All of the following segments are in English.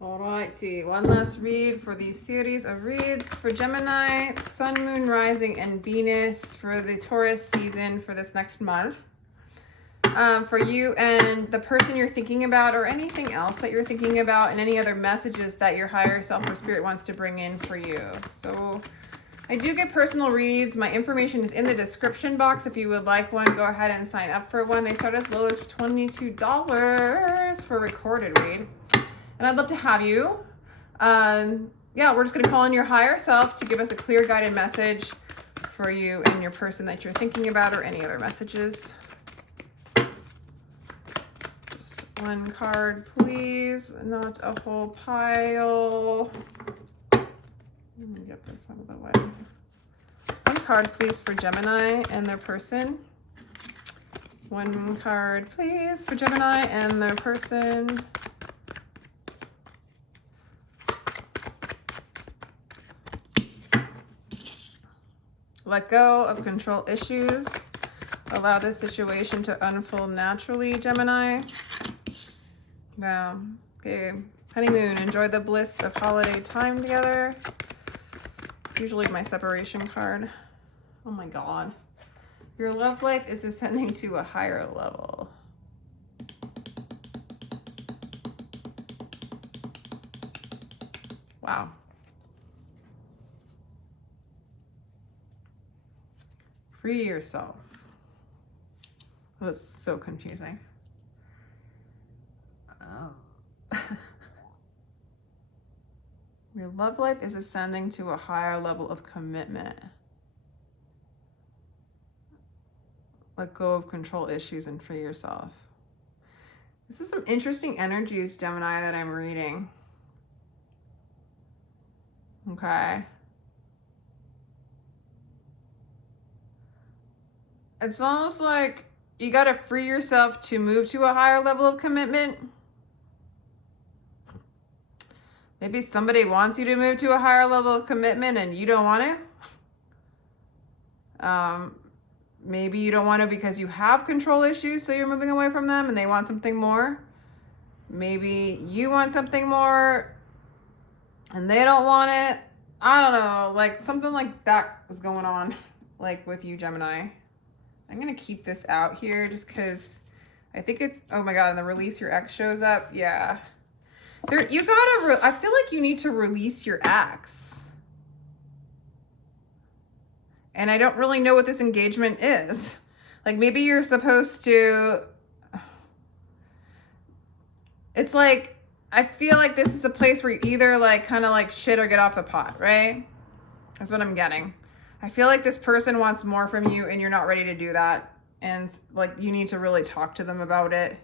Alrighty, one last read for these series of reads for Gemini, Sun, Moon, Rising, and Venus for the Taurus season for this next month. For you and the person you're thinking about, or anything else that you're thinking about, and any other messages that your higher self or spirit wants to bring in for you. So I do get personal reads. My information is in the description box. If you would like one, go ahead and sign up for one. They start as low as $22 for a recorded read. And I'd love to have you. Yeah, we're just going to call on your higher self to give us a clear guided message for you and your person that you're thinking about, or any other messages. Just one card, please. Not a whole pile. Let me get this out of the way. One card, please, for Gemini and their person. One card, please, for Gemini and their person. Let go of control issues. Allow this situation to unfold naturally, Gemini. Wow. Okay. Honeymoon. Enjoy the bliss of holiday time together. It's usually my separation card. Oh my God. Your love life is ascending to a higher level. Wow. Free yourself. That was so confusing. Oh. Your love life is ascending to a higher level of commitment. Let go of control issues and free yourself. This is some interesting energies, Gemini, that I'm reading. Okay. It's almost like you got to free yourself to move to a higher level of commitment. Maybe somebody wants you to move to a higher level of commitment and you don't want to. Maybe you don't want to because you have control issues, so you're moving away from them and they want something more. Maybe you want something more and they don't want it. I don't know, like something like that is going on, like with you, Gemini. I'm going to keep this out here just because I think it's, oh my God, and the release your ex shows up. Yeah. You gotta, I feel like you need to release your ex. And I don't really know what this engagement is. Like maybe you're supposed to, it's like, I feel like this is the place where you either like kind of like shit or get off the pot, right? That's what I'm getting. I feel like this person wants more from you and you're not ready to do that. And like, you need to really talk to them about it.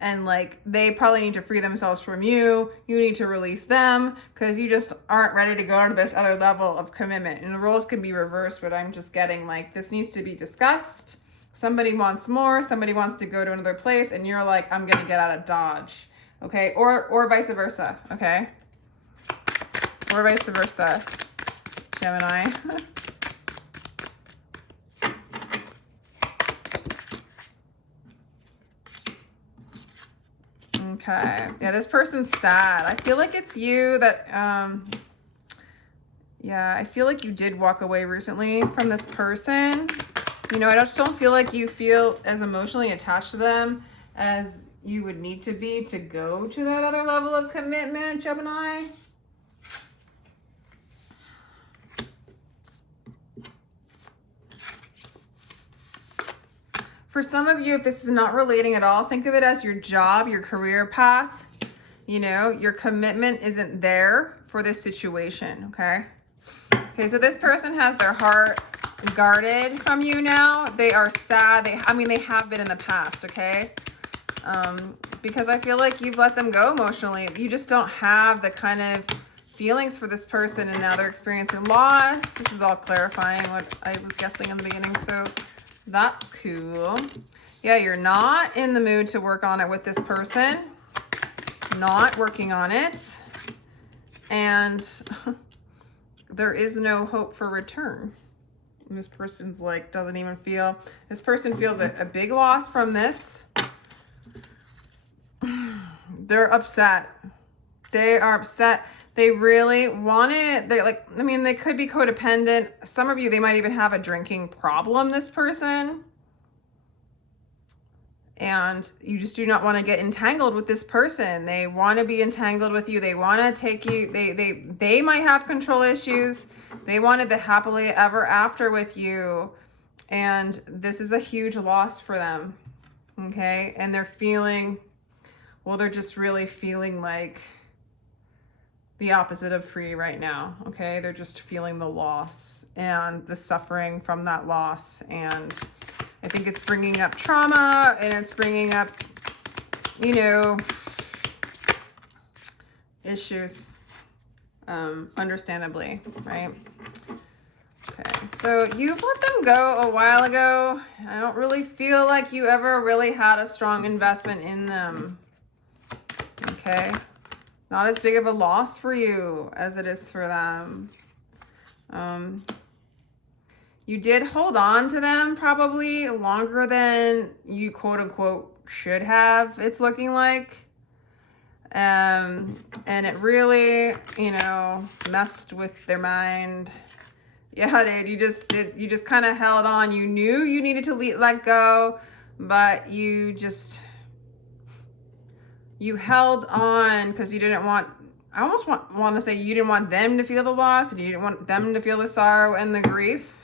And like, they probably need to free themselves from you. You need to release them because you just aren't ready to go to this other level of commitment. And the roles can be reversed, but I'm just getting like, this needs to be discussed. Somebody wants more. Somebody wants to go to another place. And you're like, I'm going to get out of Dodge. Okay. Or vice versa. Okay. Or vice versa. Gemini. Okay. Yeah, this person's sad. I feel like it's you that, yeah, I feel like you did walk away recently from this person. You know, I just don't feel like you feel as emotionally attached to them as you would need to be to go to that other level of commitment, Gemini. For some of you, if this is not relating at all, think of it as your job, your career path. You know, your commitment isn't there for this situation, okay? Okay, so this person has their heart guarded from you now. They are sad. They have been in the past, okay? Because I feel like you've let them go emotionally. You just don't have the kind of feelings for this person, and now they're experiencing loss. This is all clarifying what I was guessing in the beginning, so that's cool. Yeah, you're not in the mood to work on it with this person. Not working on it. And there is no hope for return. And this person's like, doesn't even feel, this person feels a big loss from this. They're upset. They are upset. They really want it. They like, I mean, they could be codependent. Some of you, they might even have a drinking problem, this person. And you just do not want to get entangled with this person. They want to be entangled with you. They want to take you. They might have control issues. They wanted the happily ever after with you. And this is a huge loss for them. Okay. And they're feeling, well, they're just really feeling like the opposite of free right now. Okay. They're just feeling the loss and the suffering from that loss. And I think it's bringing up trauma, and it's bringing up, you know, issues, understandably, right? Okay, so you let them go a while ago. I don't really feel like you ever really had a strong investment in them. Okay, not as big of a loss for you as it is for them. You did hold on to them probably longer than you quote unquote should have, it's looking like. And it really, you know, messed with their mind. Yeah, dude, you just kind of held on. You knew you needed to let go, but you held on because you didn't want, I almost want to say you didn't want them to feel the loss, and you didn't want them to feel the sorrow and the grief.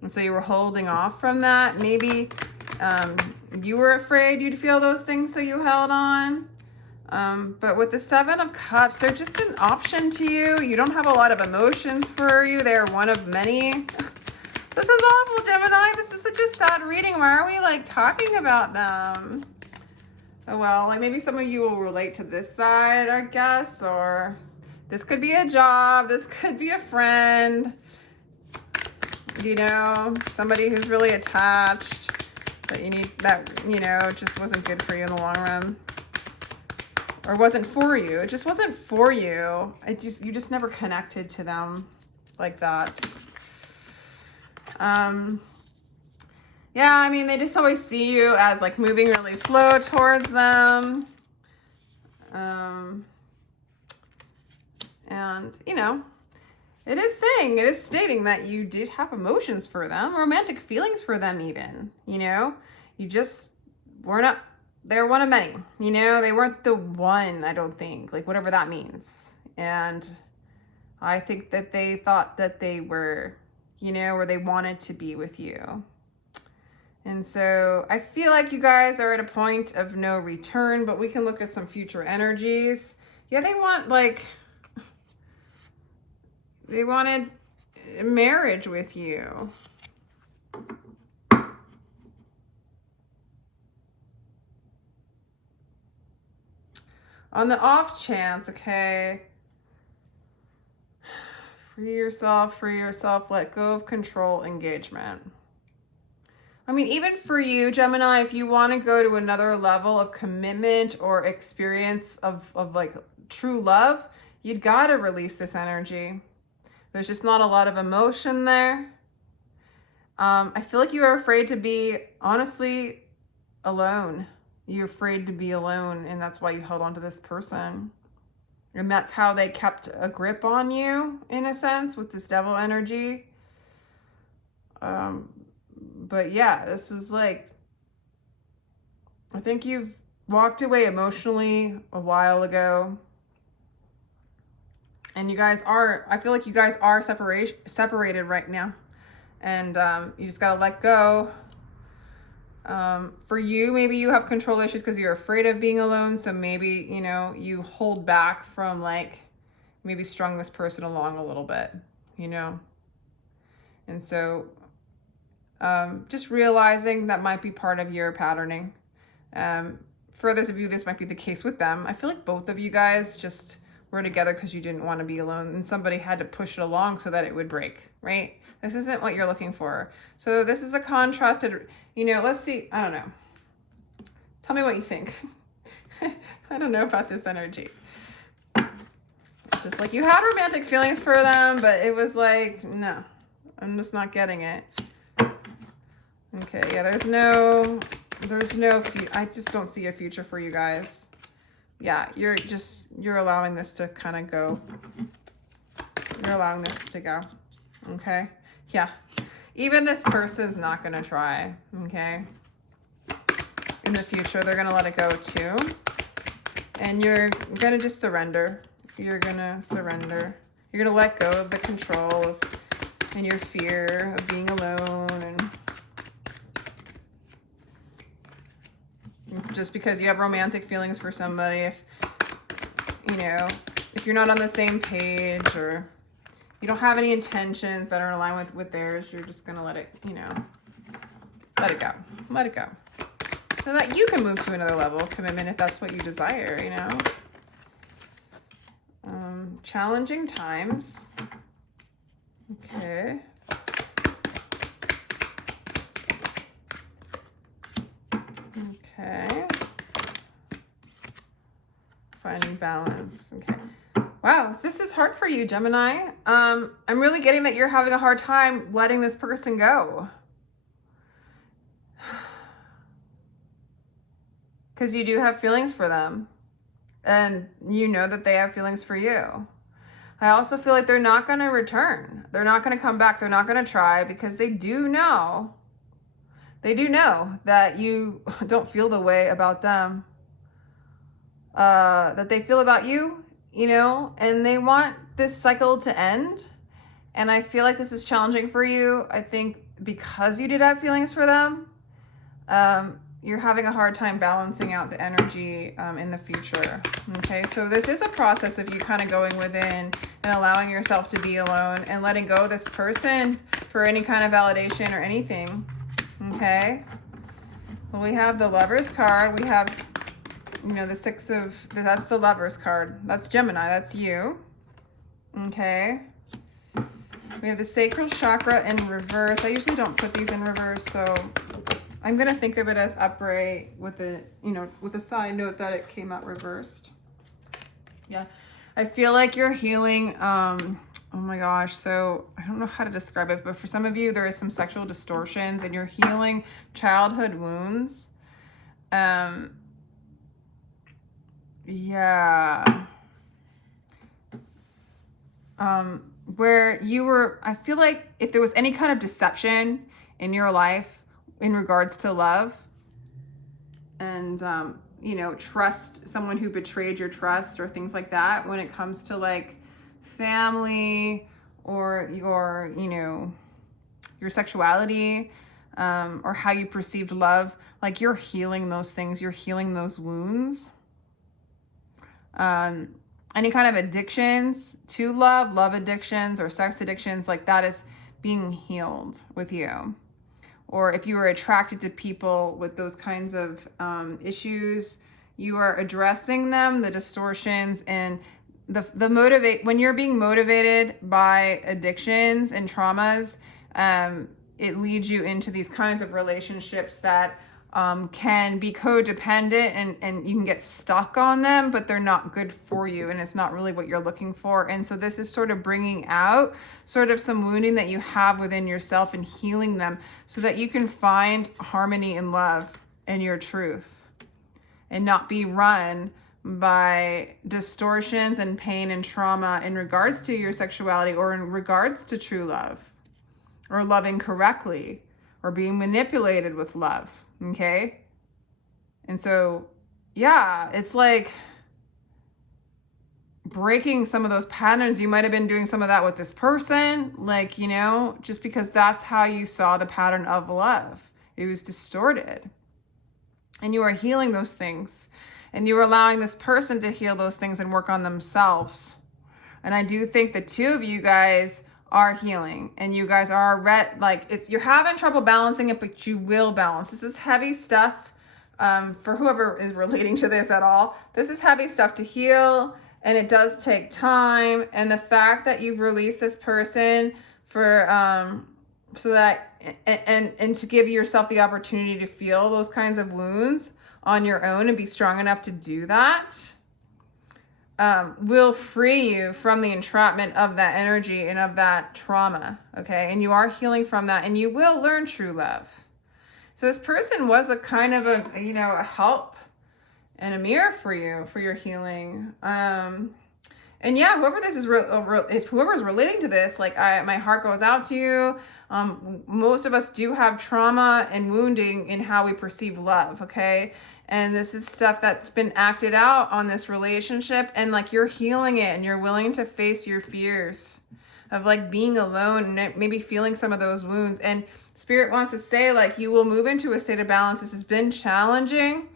And so you were holding off from that. Maybe you were afraid you'd feel those things, so you held on. But with the Seven of Cups, they're just an option to you. You don't have a lot of emotions for you. They're one of many. This is awful, Gemini. This is such a sad reading. Why are we like talking about them? Oh, well, like maybe some of you will relate to this side, I guess. Or this could be a job. This could be a friend. You know, somebody who's really attached that you need, that, you know, just wasn't good for you in the long run. Or wasn't for you. It just wasn't for you. You just never connected to them like that. Yeah, I mean, they just always see you as like moving really slow towards them. And, you know, it is stating that you did have emotions for them, romantic feelings for them even, you know, you just were not, they're one of many, you know, they weren't the one, I don't think, like whatever that means. And I think that they thought that they were, you know, or they wanted to be with you. And so I feel like you guys are at a point of no return, but we can look at some future energies. Yeah, they wanted marriage with you. On the off chance, okay, free yourself, let go of control, engagement. I mean, even for you, Gemini, if you want to go to another level of commitment or experience of like true love, you'd got to release this energy. There's just not a lot of emotion there. I feel like you are afraid to be, honestly, alone. You're afraid to be alone, and that's why you held on to this person. And that's how they kept a grip on you, in a sense, with this devil energy. But yeah, this is like, I think you've walked away emotionally a while ago. And you guys are, I feel like you guys are separated right now. And you just got to let go. For you, maybe you have control issues because you're afraid of being alone. So maybe, you know, you hold back from like, maybe strung this person along a little bit, you know. And so just realizing that might be part of your patterning. For those of you, this might be the case with them. I feel like both of you guys just were together because you didn't want to be alone, and somebody had to push it along so that it would break, right? This isn't what you're looking for. So this is a contrasted, you know, let's see, I don't know. Tell me what you think. I don't know about this energy. It's just like you had romantic feelings for them, but it was like, no, I'm just not getting it. Okay, yeah, there's no, I just don't see a future for you guys. Yeah, you're allowing this to kind of go. You're allowing this to go. Okay? Yeah. Even this person's not going to try. Okay? In the future, they're going to let it go too. And you're going to just surrender. You're going to surrender. You're going to let go of the control of, and your fear of being alone. And just because you have romantic feelings for somebody, if, you know, if you're not on the same page or you don't have any intentions that are in line with theirs, you're just going to let it, you know, let it go. Let it go. So that you can move to another level of commitment if that's what you desire, you know. Challenging times. Okay. Okay. Finding balance. Okay. Wow, this is hard for you, Gemini. I'm really getting that you're having a hard time letting this person go. Because you do have feelings for them. And you know that they have feelings for you. I also feel like they're not going to return. They're not going to come back. They're not going to try because they do know that you don't feel the way about them that they feel about you, you know, and they want this cycle to end. And I feel like this is challenging for you. I think because you did have feelings for them, you're having a hard time balancing out the energy in the future. Okay, so this is a process of you kind of going within and allowing yourself to be alone and letting go of this person for any kind of validation or anything. Okay, well, we have the Lovers card. We have, you know, the Six of, that's the Lovers card. That's Gemini, that's you. Okay. We have the Sacral Chakra in reverse. I usually don't put these in reverse, so I'm going to think of it as upright with the, you know, with a side note that it came out reversed. Yeah. I feel like you're healing, oh my gosh, so I don't know how to describe it, but for some of you, there is some sexual distortions and you're healing childhood wounds. Yeah. Where you were, I feel like if there was any kind of deception in your life in regards to love and, you know, trust, someone who betrayed your trust or things like that, when it comes to like family or your, you know, your sexuality, or how you perceived love, like you're healing those things, you're healing those wounds. Any kind of addictions to love addictions or sex addictions, like that is being healed with you. Or if you were attracted to people with those kinds of issues, you are addressing them, the distortions and when you're being motivated by addictions and traumas, it leads you into these kinds of relationships that can be codependent and you can get stuck on them, but they're not good for you and it's not really what you're looking for. And so this is sort of bringing out sort of some wounding that you have within yourself and healing them so that you can find harmony and love in your truth and not be run by distortions and pain and trauma in regards to your sexuality or in regards to true love or loving correctly or being manipulated with love. Okay. And so, yeah, it's like breaking some of those patterns. You might have been doing some of that with this person, like, you know, just because that's how you saw the pattern of love. It was distorted. And you are healing those things. And you are allowing this person to heal those things and work on themselves. And I do think the two of you guys are healing and you guys are you're having trouble balancing it, but you will balance. This is heavy stuff for whoever is relating to this at all. This is heavy stuff to heal and it does take time. And the fact that you've released this person for so that and to give yourself the opportunity to feel those kinds of wounds on your own and be strong enough to do that will free you from the entrapment of that energy and of that trauma, okay? And you are healing from that and you will learn true love. So this person was a kind of a, you know, a help and a mirror for you, for your healing. And yeah, whoever this is, if whoever is relating to this, like my heart goes out to you. Most of us do have trauma and wounding in how we perceive love, okay? And this is stuff that's been acted out on this relationship, and like you're healing it and you're willing to face your fears of like being alone and maybe feeling some of those wounds. And Spirit wants to say like you will move into a state of balance. This has been challenging,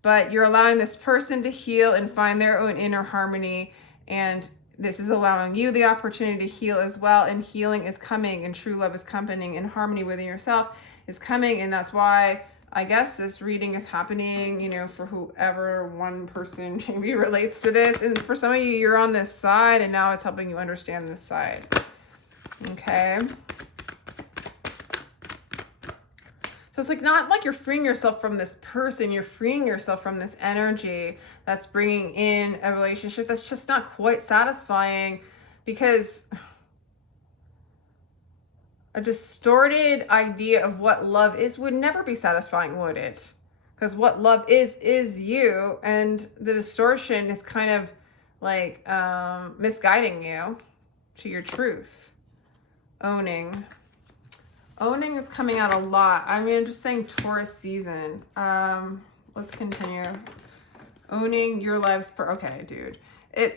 but you're allowing this person to heal and find their own inner harmony. And this is allowing you the opportunity to heal as well. And healing is coming, and true love is coming, and harmony within yourself is coming. And that's why I guess this reading is happening, you know, for whoever one person maybe relates to this. And for some of you, you're on this side, and now it's helping you understand this side. Okay. So it's like not like you're freeing yourself from this person, you're freeing yourself from this energy that's bringing in a relationship that's just not quite satisfying, because a distorted idea of what love is would never be satisfying, would it? Because what love is you, and the distortion is kind of like misguiding you to your truth. Owning is coming out a lot. I mean, I'm just saying Taurus season. Let's continue. Owning your life's okay, dude.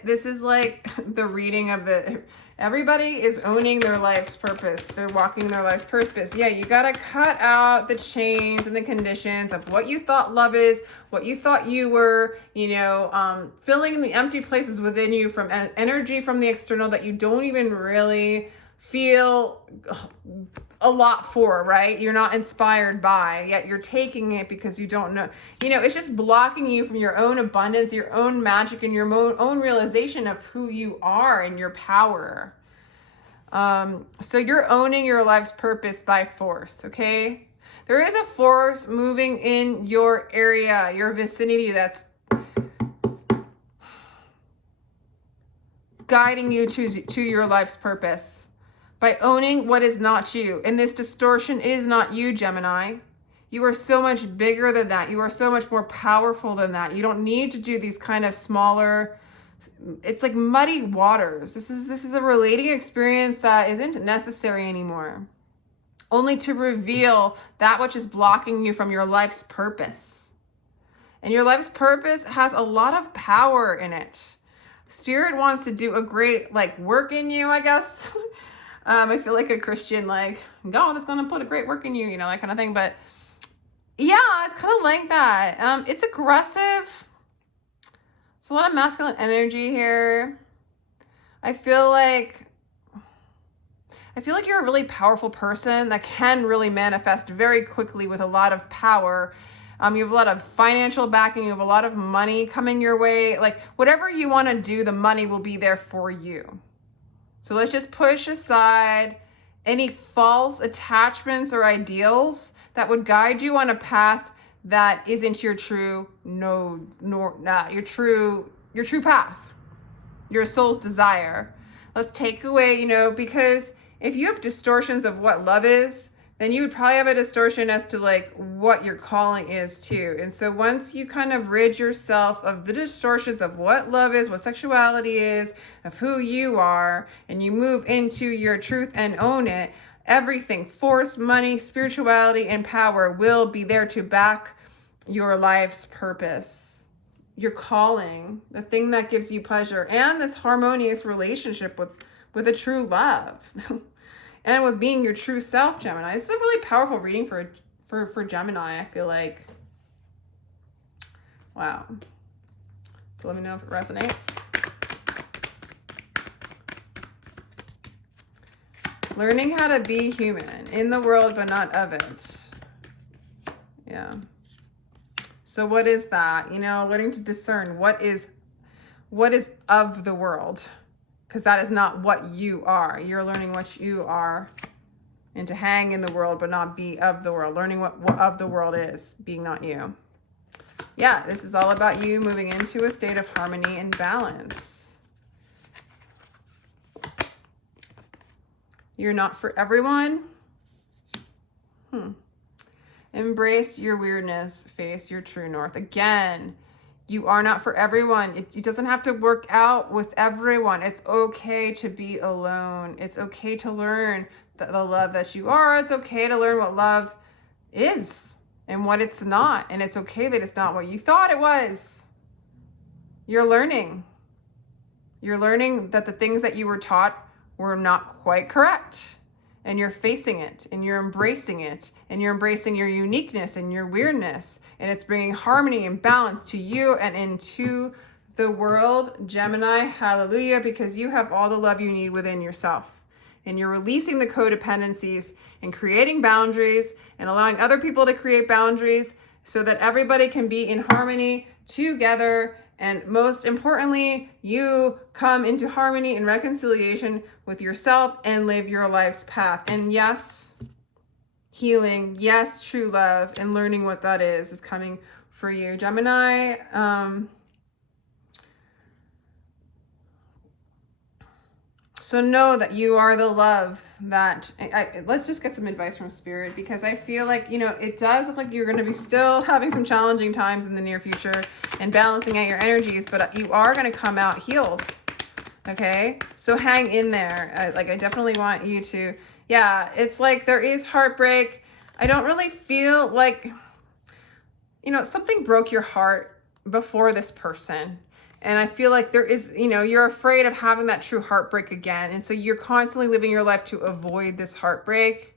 This is like the reading of the... Everybody is owning their life's purpose. They're walking their life's purpose. Yeah, you got to cut out the chains and the conditions of what you thought love is, what you thought you were, you know, filling in the empty places within you from energy from the external that you don't even really feel a lot for, right? You're not inspired by, yet you're taking it because you don't know. You know, it's just blocking you from your own abundance, your own magic, and your own realization of who you are and your power. So you're owning your life's purpose by force, okay? There is a force moving in your area, your vicinity, that's guiding you to your life's purpose. By owning what is not you. And this distortion is not you, Gemini. You are so much bigger than that. You are so much more powerful than that. You don't need to do these kind of smaller, it's like muddy waters. This is a relating experience that isn't necessary anymore. Only to reveal that which is blocking you from your life's purpose. And your life's purpose has a lot of power in it. Spirit wants to do a great like work in you, I guess. I feel like a Christian, like, God is going to put a great work in you, you know, that kind of thing. But yeah, it's kind of like that. It's aggressive. It's a lot of masculine energy here. I feel like you're a really powerful person that can really manifest very quickly with a lot of power. You have a lot of financial backing. You have a lot of money coming your way. Like whatever you want to do, the money will be there for you. So let's just push aside any false attachments or ideals that would guide you on a path that isn't your true your true path, your soul's desire. Let's take away, you know, because if you have distortions of what love is, then you would probably have a distortion as to like what your calling is too. And so once you kind of rid yourself of the distortions of what love is, what sexuality is, of who you are, and you move into your truth and own it, everything, force, money, spirituality, and power will be there to back your life's purpose, your calling, the thing that gives you pleasure, and this harmonious relationship with a true love. And with being your true self, Gemini. This is a really powerful reading for Gemini, I feel like. Wow. So let me know if it resonates. Learning how to be human in the world, but not of it. Yeah. So what is that? You know, learning to discern what is of the world. Because that is not what you are. You're learning what you are, and to hang in the world but not be of the world. Learning what of the world is, being not you. Yeah, this is all about you moving into a state of harmony and balance. You're not for everyone. Embrace your weirdness. Face your true north. Again, You are not for everyone. It doesn't have to work out with everyone. It's okay to be alone. It's okay to learn the love that you are. It's okay to learn what love is and what it's not. And it's okay that it's not what you thought it was. You're learning. You're learning that the things that you were taught were not quite correct. And you're facing it, and you're embracing it, and you're embracing your uniqueness and your weirdness, and it's bringing harmony and balance to you and into the world. Gemini, hallelujah, because you have all the love you need within yourself, and you're releasing the codependencies and creating boundaries and allowing other people to create boundaries so that everybody can be in harmony together. And most importantly, you come into harmony and reconciliation with yourself and live your life's path. And yes, healing, yes, true love, and learning what that is coming for you. Gemini, so know that you are the love that, let's just get some advice from Spirit, because I feel like, you know, it does look like you're going to be still having some challenging times in the near future and balancing out your energies, but you are going to come out healed. Okay. So hang in there. I definitely want you to, yeah, it's like there is heartbreak. I don't really feel like, you know, something broke your heart before this person. And I feel like there is, you know, you're afraid of having that true heartbreak again. And so you're constantly living your life to avoid this heartbreak.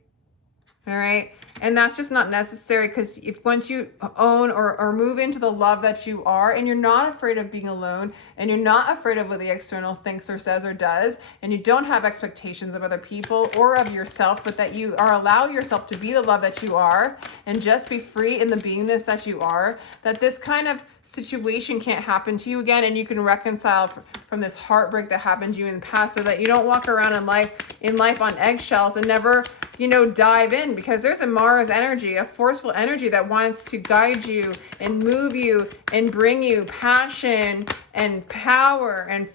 All right. And that's just not necessary, because if once you own or move into the love that you are, and you're not afraid of being alone, and you're not afraid of what the external thinks or says or does, and you don't have expectations of other people or of yourself, but that you are allow yourself to be the love that you are and just be free in the beingness that you are, that this kind of situation can't happen to you again, and you can reconcile from this heartbreak that happened to you in the past, so that you don't walk around in life on eggshells and never, you know, dive in, because there's a Mars energy, a forceful energy that wants to guide you and move you and bring you passion and power and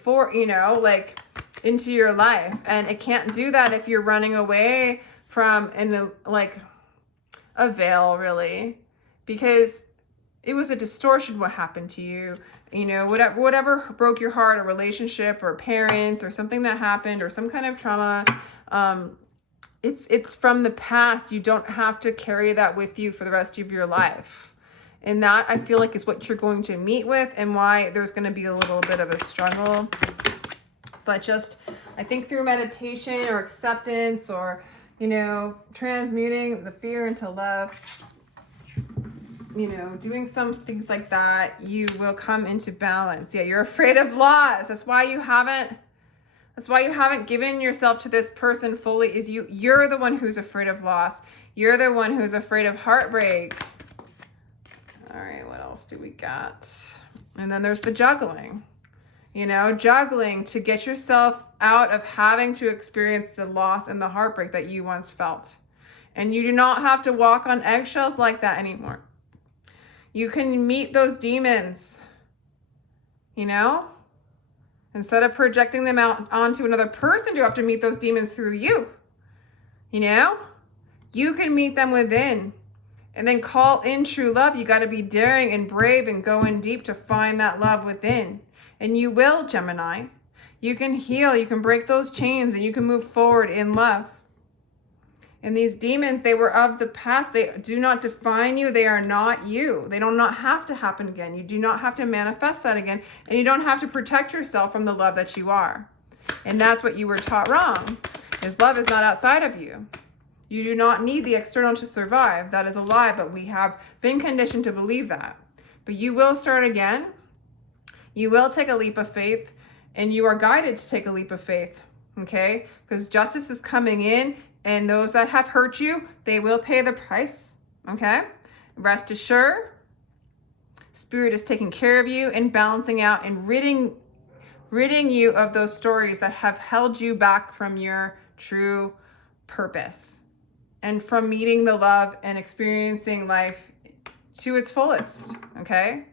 into your life. And it can't do that if you're running away from a veil, really, because it was a distortion what happened to you. You know, whatever broke your heart, a relationship or parents or something that happened or some kind of trauma, it's from the past. You don't have to carry that with you for the rest of your life. And that, I feel like, is what you're going to meet with, and why there's going to be a little bit of a struggle. But just, I think through meditation or acceptance or, you know, transmuting the fear into love, you know, doing some things like that, you will come into balance. Yeah, you're afraid of loss. That's why you haven't given yourself to this person fully. You're the one who's afraid of loss. You're the one who's afraid of heartbreak. All right, what else do we got? And then there's the juggling. You know, juggling to get yourself out of having to experience the loss and the heartbreak that you once felt. And you do not have to walk on eggshells like that anymore. You can meet those demons, you know? Instead of projecting them out onto another person to have to meet those demons through you, you know? You can meet them within and then call in true love. You got to be daring and brave and go in deep to find that love within. And you will, Gemini. You can heal, you can break those chains, and you can move forward in love. And these demons, they were of the past. They do not define you. They are not you. They do not have to happen again. You do not have to manifest that again. And you don't have to protect yourself from the love that you are. And that's what you were taught wrong, is love is not outside of you. You do not need the external to survive. That is a lie, but we have been conditioned to believe that. But you will start again. You will take a leap of faith, and you are guided to take a leap of faith, okay? Because justice is coming in. And those that have hurt you, they will pay the price, okay? Rest assured, Spirit is taking care of you and balancing out and ridding you of those stories that have held you back from your true purpose and from meeting the love and experiencing life to its fullest, okay?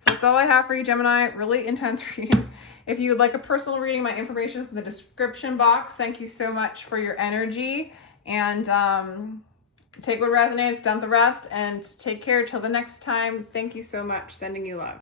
So that's all I have for you, Gemini. Really intense reading. If you would like a personal reading, my information is in the description box. Thank you so much for your energy. And take what resonates, dump the rest, and take care till the next time. Thank you so much. Sending you love.